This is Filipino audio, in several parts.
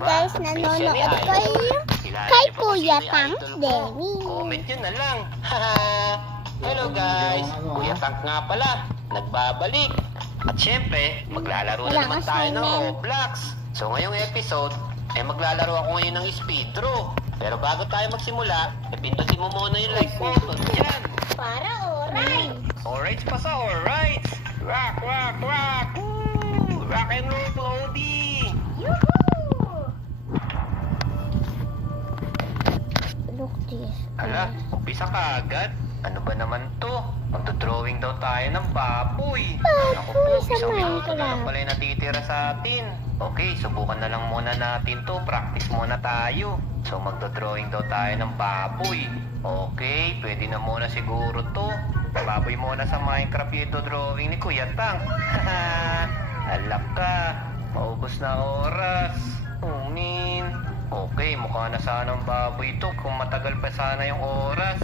guys, nanonood kayo kay Kuya Tank Demi. Comment nyo na lang. Hello guys, Kuya Tank nga pala, nagbabalik. At syempre, maglalaro na naman tayo ng Roblox. So ngayong episode, maglalaro ako ngayon ng speed draw. Pero bago tayo magsimula, pindutin mo muna yung like button dyan. Para alright. Alright pa sa alright. Rock, rock, rock. Woo! Rock and roll, Lodi. Yuhuu! Look this. Hala, umpisa ka agad. Ano ba naman to? Magdodrawing daw tayo ng baboy. Ako po, isang minuto na lang pala yung natitira sa atin. Okay, subukan na lang muna natin to. Practice muna tayo. So magdodrawing daw tayo ng baboy. Okay, pwede na muna siguro to. Baboy muna sa Minecraft yung drawing ni Kuya Tank. Alak ka, maubos na oras. Umin. Okay, mukha na sana ang baboy ito kung matagal pa sana yung oras.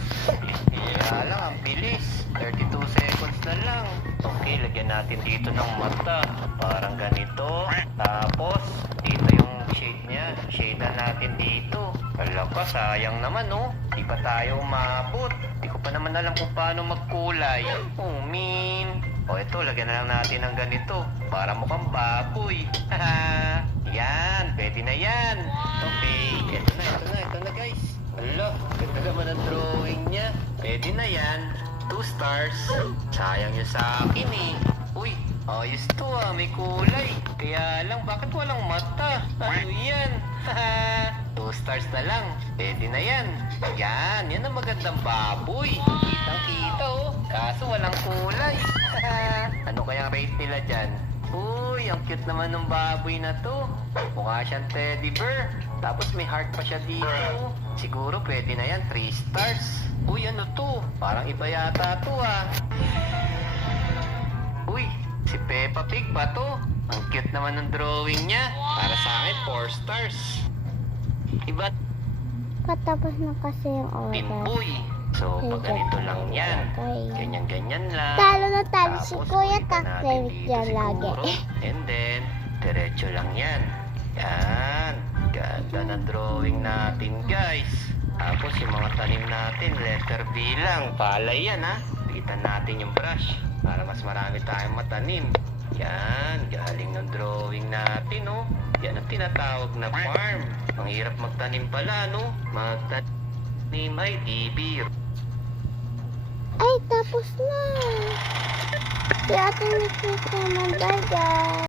Kaya lang, ang bilis. 32 seconds na lang. Okay, lagyan natin dito ng mata. Parang ganito. Tapos, dito yung shade niya. Shade na natin dito. Wala pa, sayang naman, no? Di pa tayo umabot. Di ko pa naman alam kung paano magkulay. Umin. O, ito, lagyan na lang natin ng ganito. Para mukhang baboy. Yan, pwede na yan. Okay, ito na guys. Hala, ganda naman ang drawing niya. Pwede na yan. 2 stars. Sayang yun sa akin eh. Uy, ayos to ah, may kulay. Kaya lang, bakit walang mata? Ano yan? 2 stars na lang. Pwede na yan. Yan ang magandang baboy. Kitang kita oh. Kaso walang kulay. Ano kayang rate nila dyan? Uy, ang cute naman ng baboy na to. Mukha siyang teddy bear. Tapos may heart pa siya dito. Siguro pwede na yan, 3 stars. Uy, ano to? Parang iba yata to ah. Uy, si Peppa Pig ba to? Ang cute naman ng drawing niya. Para sa akin, 4 stars. Iba Katapos na kasi yung oras. Timboy. So, pag ganito lang yan. Ganyan-ganyan lang. Talo na talo si Tapos, Kuya ulitin Tank natin Demi dito dyan lagi. siguro. And then, diretso lang yan. Yan. Ganda ng drawing natin, guys. Tapos, yung mga tanim natin, letter B lang. Palay yan, ha. Pigitan natin yung brush para mas marami tayong matanim. Yan. Galing ng drawing natin, no. Yan ang tinatawag na farm. Ang hirap magtanim pala, no. Magtanim ay DB. Ay, tapos na. Si Ate Nikita naman, bye guys.